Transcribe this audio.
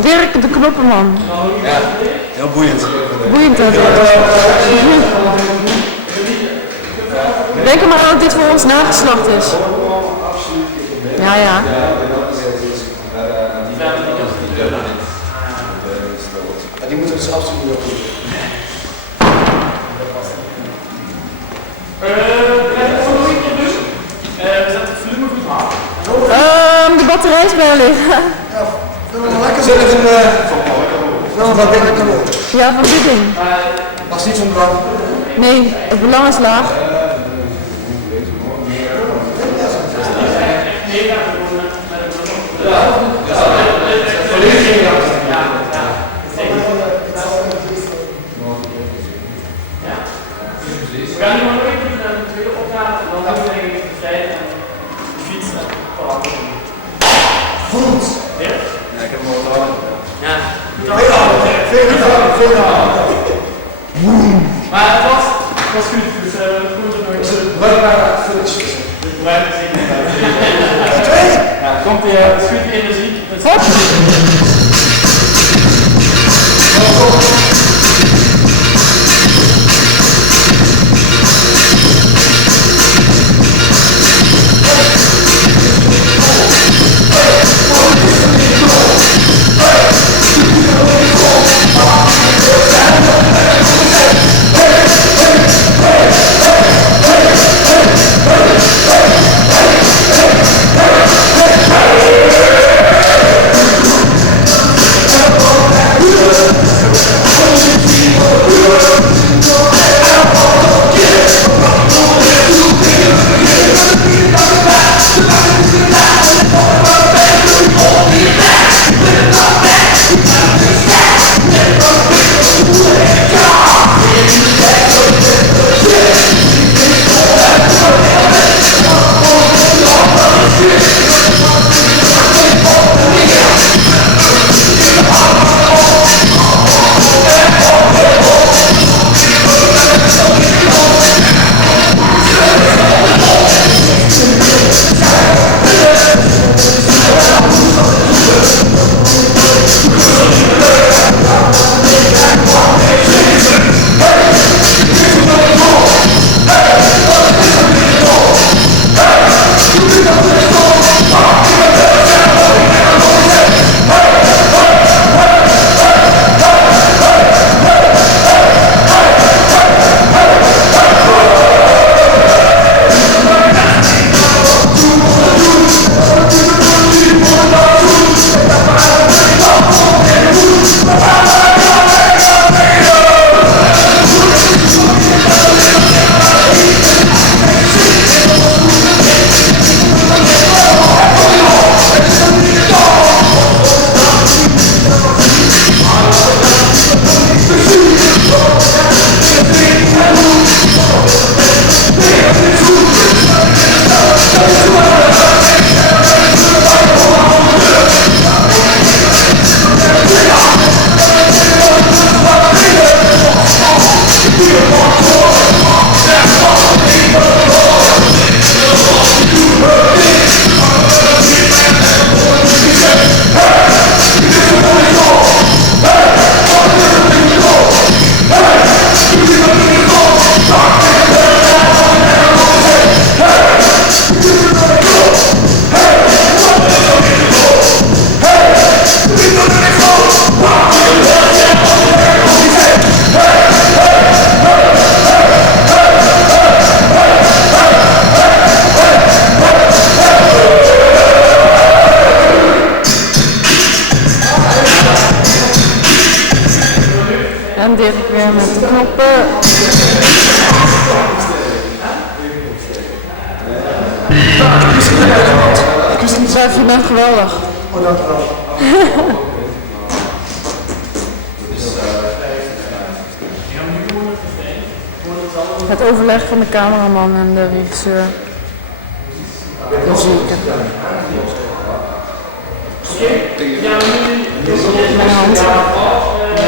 Dirk de Knoppenman. Ja, heel boeiend. Boeiend dat. Denk er maar aan dat dit voor ons nageslacht is. Ja, ja. Die moeten we dus absoluut niet doen. De batterij is wel leeg. Zullen we wat dingen kunnen? Ja, van dit ding. Was niet zo'n belang. Nee, het belang is laag. We gaan nu maar nog even naar de tweede opgave en dan gaan we denk ik de tijd en de fiets en het paraat. Goed. Ja? Ja, ik heb hem al gedaan. Ja. Veel. Maar het was goed, dus we moeten nog eens. Wat waren vulletjes? Dus we blijven zeker. Twee? Ja, komt die goed energiek. Hop! met de knoppen. Zelf, je bent geweldig. Oh, dankjewel. Het overleg van de cameraman en de regisseur. Zeker. Mijn hand.